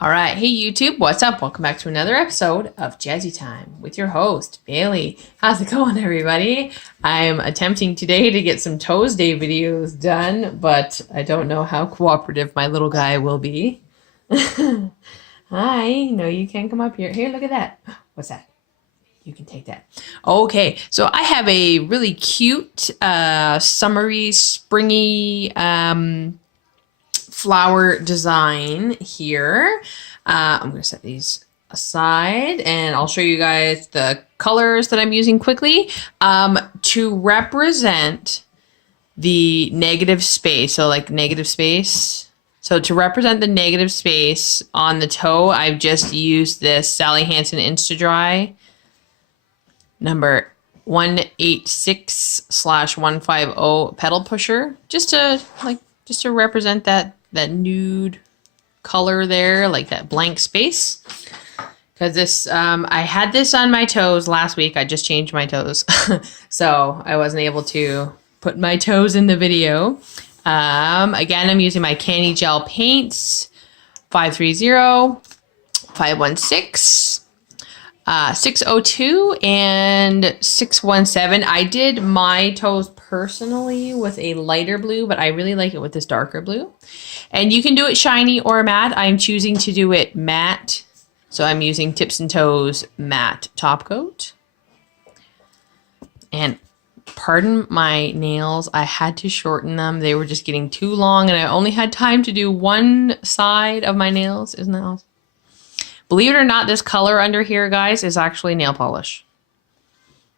All right. Hey, YouTube. What's up? Welcome back to another episode of Jazzy Time with your host, Bailey. How's it going, everybody? I'm attempting today to get some Toes Day videos done, but I don't know how cooperative my little guy will be. Hi. No, you can't come up here. Here, look at that. What's that? You can take that. Okay. So I have a really cute, summery, springy, flower design here. I'm going to set these aside and I'll show you guys the colors that I'm using quickly to represent the negative space. So like negative space. So to represent the negative space on the toe, I've just used this Sally Hansen Insta Dry number 186/150 petal pusher, just to represent that nude color there, like that blank space. Because this, I had this on my toes last week. I just changed my toes. So I wasn't able to put my toes in the video. Again, I'm using my Canni gel paints, 530, 516, 602, and 617. I did my toes personally with a lighter blue, but I really like it with this darker blue. And you can do it shiny or matte. I'm choosing to do it matte. So I'm using Tips and Toes matte top coat. And pardon my nails, I had to shorten them. They were just getting too long and I only had time to do one side of my nails. Isn't that awesome? Believe it or not, this color under here, guys, is actually nail polish.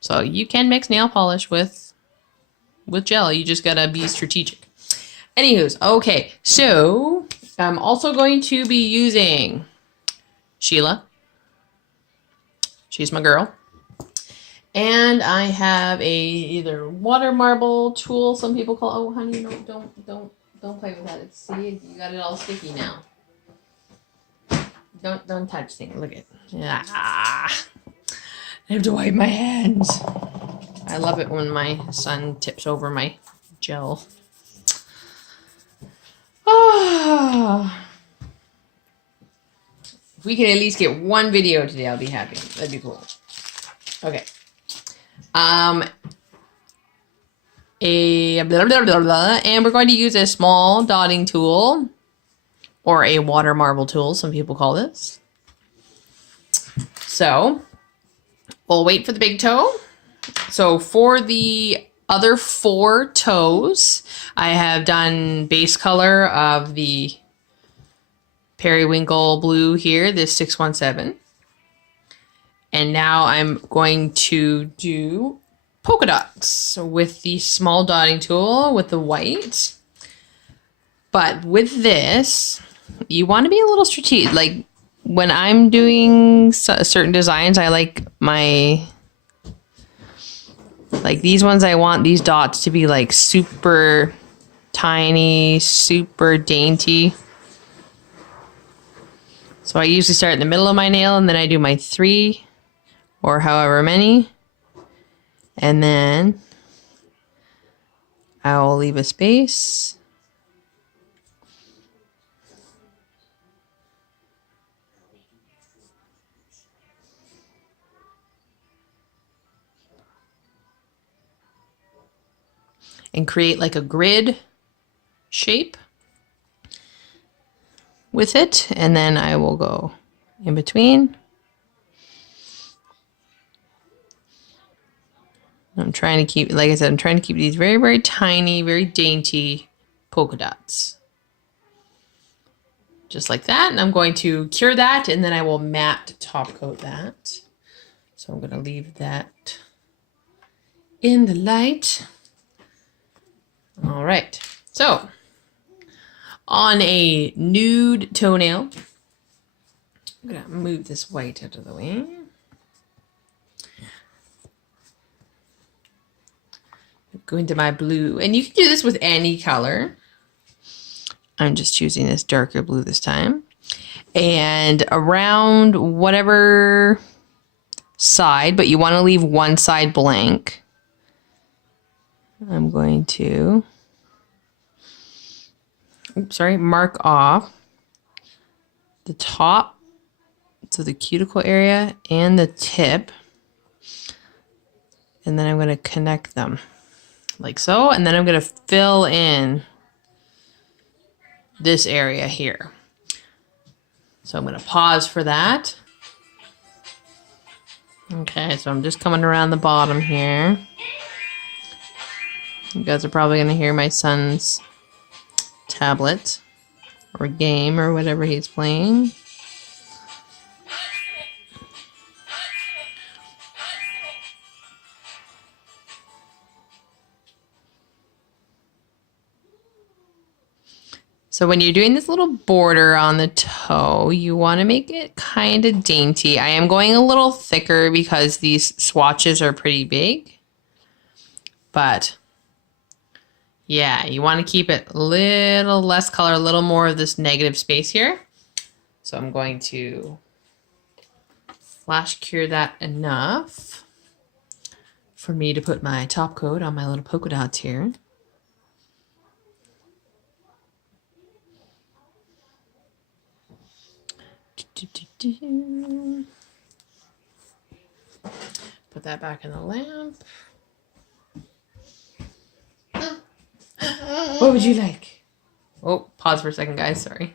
So you can mix nail polish with gel. You just gotta be strategic. Anywho's, okay, so I'm also going to be using Sheila. She's my girl. And I have either water marble tool, some people call. Oh, honey, no, don't play with that. See, you got it all sticky now. Don't touch things. Look at. I have to wipe my hands. I love it when my son tips over my gel. If we can at least get one video today, I'll be happy. That'd be cool. Okay. And we're going to use a small dotting tool, or a water marble tool, some people call this. So we'll wait for the big toe. So for the other 4 toes, I have done base color of the periwinkle blue here, this 617. And now I'm going to do polka dots with the small dotting tool with the white. But with this, you want to be a little strategic. Like when I'm doing certain designs, I like these ones, I want these dots to be like super tiny, super dainty. So I usually start in the middle of my nail and then I do my 3 or however many. And then I'll leave a space. And create like a grid shape with it. And then I will go in between. I'm trying to keep, like I said, I'm trying to keep these very, very tiny, very dainty polka dots. Just like that. And I'm going to cure that and then I will matte top coat that. So I'm going to leave that in the light. All right, so on a nude toenail, I'm gonna move this white out of the way. Go into my blue, and you can do this with any color. I'm just choosing this darker blue this time. And around whatever side, but you want to leave one side blank. I'm going to, mark off the top, so the cuticle area and the tip. And then I'm going to connect them like so. And then I'm going to fill in this area here. So I'm going to pause for that. Okay, so I'm just coming around the bottom here. You guys are probably going to hear my son's tablet or game or whatever he's playing. So when you're doing this little border on the toe, you want to make it kind of dainty. I am going a little thicker because these swatches are pretty big. But yeah, you want to keep it a little less color, a little more of this negative space here. So I'm going to flash cure that enough for me to put my top coat on my little polka dots here. Put that back in the lamp. What would you like? Oh, pause for a second, guys. Sorry.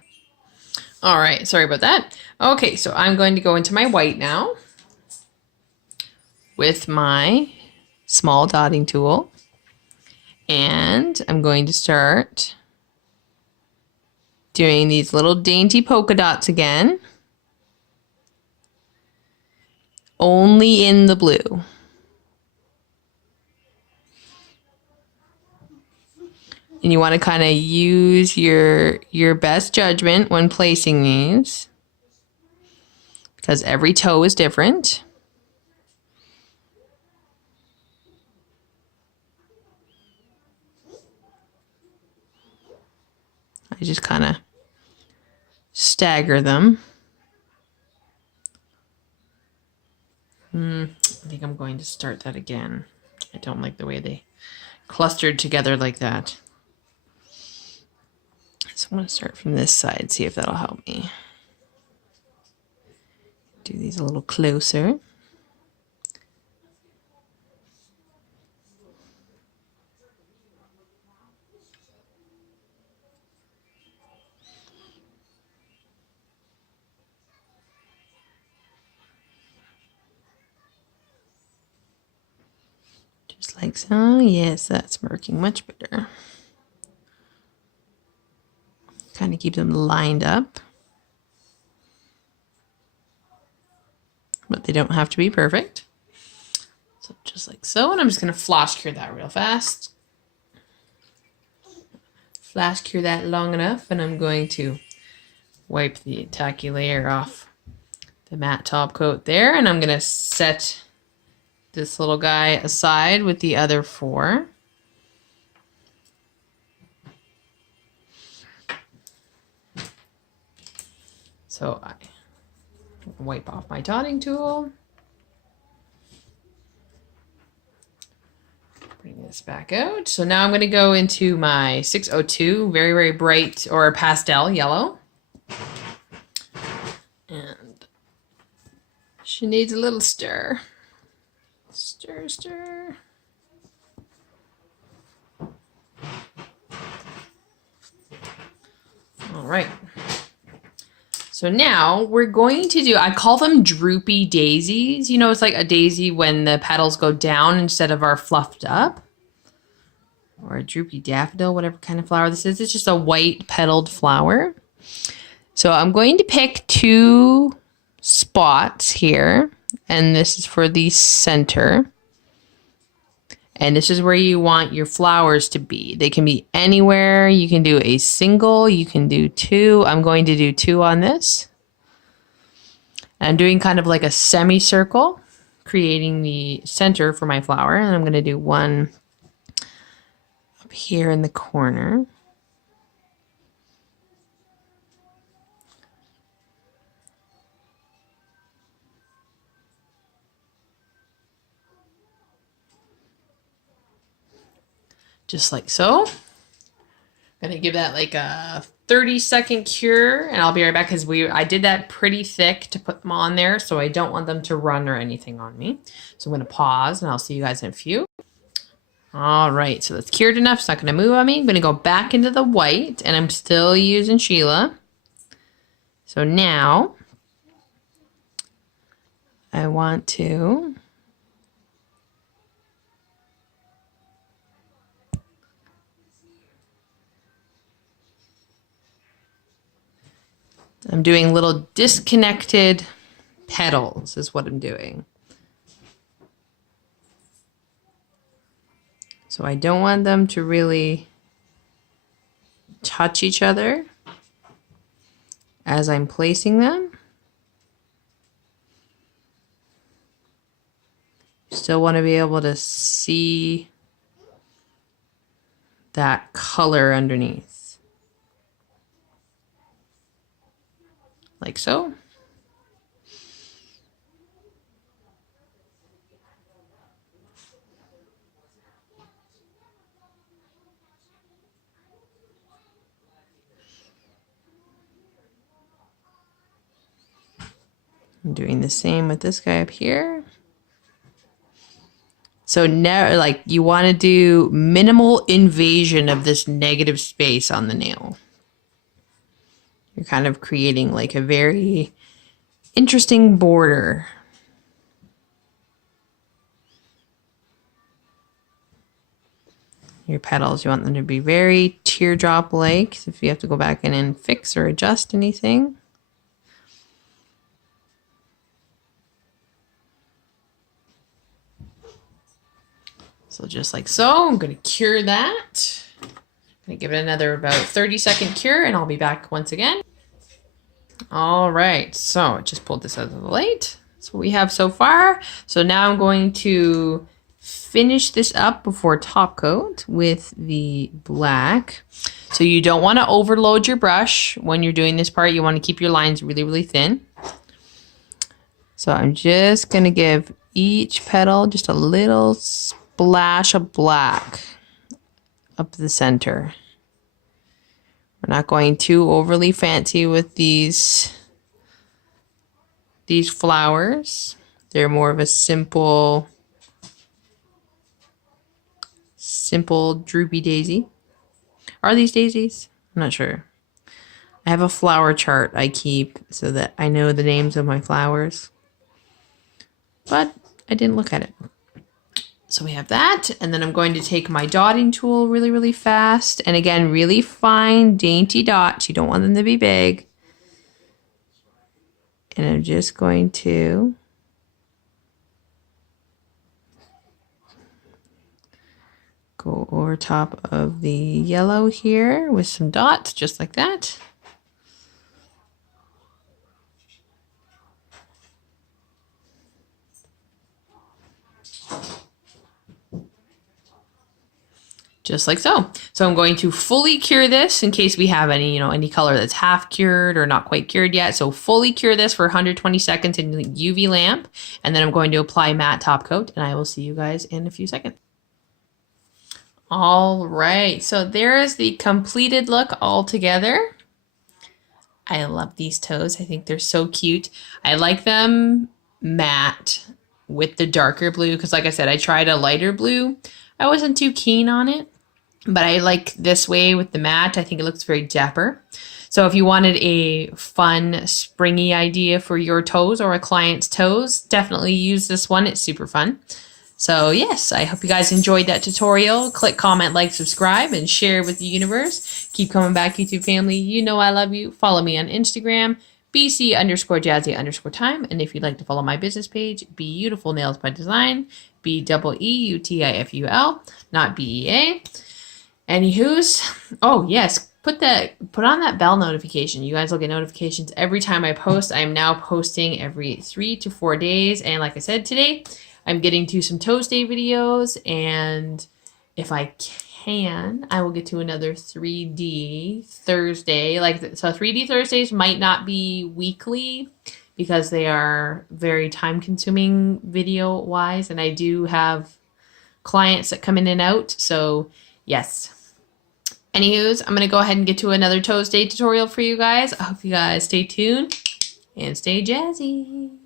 All right. Sorry about that. Okay, so I'm going to go into my white now with my small dotting tool. And I'm going to start doing these little dainty polka dots again. Only in the blue. And you want to kind of use your best judgment when placing these, because every toe is different. I just kind of stagger them. I think I'm going to start that again. I don't like the way they clustered together like that. So I'm going to start from this side, see if that'll help me. Do these a little closer. Just like so. Yes, that's working much better. Kind of keep them lined up. But they don't have to be perfect. So just like so. And I'm just going to flash cure that real fast. Flash cure that long enough. And I'm going to wipe the tacky layer off the matte top coat there. And I'm going to set this little guy aside with the other four. So I wipe off my dotting tool. Bring this back out. So now I'm going to go into my 602, very, very bright or pastel yellow. And she needs a little stir. Stir, stir. All right. So now we're going to do, I call them droopy daisies. You know, it's like a daisy when the petals go down instead of are fluffed up. Or a droopy daffodil, whatever kind of flower this is. It's just a white petaled flower. So I'm going to pick two spots here. And this is for the center. And this is where you want your flowers to be. They can be anywhere. You can do a single. You can do two. I'm going to do two on this. And I'm doing kind of like a semicircle, creating the center for my flower. And I'm going to do one up here in the corner. Just like so. I'm Gonna give that like a 30-second cure, and I'll be right back because I did that pretty thick to put them on there, so I don't want them to run or anything on me. So I'm gonna pause, and I'll see you guys in a few. All right, so that's cured enough. It's not gonna move on me. I'm gonna go back into the white, and I'm still using Sheila. So now I want to I'm doing little disconnected petals is what I'm doing. So I don't want them to really touch each other as I'm placing them. Still want to be able to see that color underneath. Like so. I'm doing the same with this guy up here. So now, like, you want to do minimal invasion of this negative space on the nail. You're kind of creating like a very interesting border. Your petals, you want them to be very teardrop-like. If you have to go back in and fix or adjust anything. So just like so, I'm going to cure that. I'm going to give it another about 30-second cure, and I'll be back once again. All right, so just pulled this out of the light. That's what we have so far. So now I'm going to finish this up before top coat with the black. So you don't want to overload your brush when you're doing this part. You want to keep your lines really, really thin. So I'm just going to give each petal just a little splash of black up the center. We're not going too overly fancy with these flowers. They're more of a simple droopy daisy. Are these daisies? I'm not sure. I have a flower chart I keep so that I know the names of my flowers. But I didn't look at it. So we have that, and then I'm going to take my dotting tool really, really fast. And again, really fine, dainty dots. You don't want them to be big. And I'm just going to go over top of the yellow here with some dots, just like that. Just like so. So I'm going to fully cure this in case we have any, any color that's half cured or not quite cured yet. So fully cure this for 120 seconds in the UV lamp. And then I'm going to apply matte top coat, and I will see you guys in a few seconds. All right, so there is the completed look all together. I love these toes. I think they're so cute. I like them matte with the darker blue because, like I said, I tried a lighter blue. I wasn't too keen on it, but I like this way with the matte. I think it looks very dapper. So if you wanted a fun, springy idea for your toes or a client's toes, definitely use this one. It's super fun. So yes, I hope you guys enjoyed that tutorial. Click, comment, like, subscribe, and share with the universe. Keep coming back, YouTube family. You know I love you. Follow me on Instagram, BC_Jazzy_time. And if you'd like to follow my business page, Beautiful Nails by Design, BEEUTIFUL, not BEA. Anywho's, oh yes, put on that bell notification. You guys will get notifications every time I post. I am now posting every 3 to 4 days. And like I said today, I'm getting to some Toes Day videos, and if I can, I will get to another 3D Thursday. So 3D Thursdays might not be weekly because they are very time-consuming video-wise, and I do have clients that come in and out. So yes. Anywho's, I'm going to go ahead and get to another toes day tutorial for you guys. I hope you guys stay tuned and stay jazzy.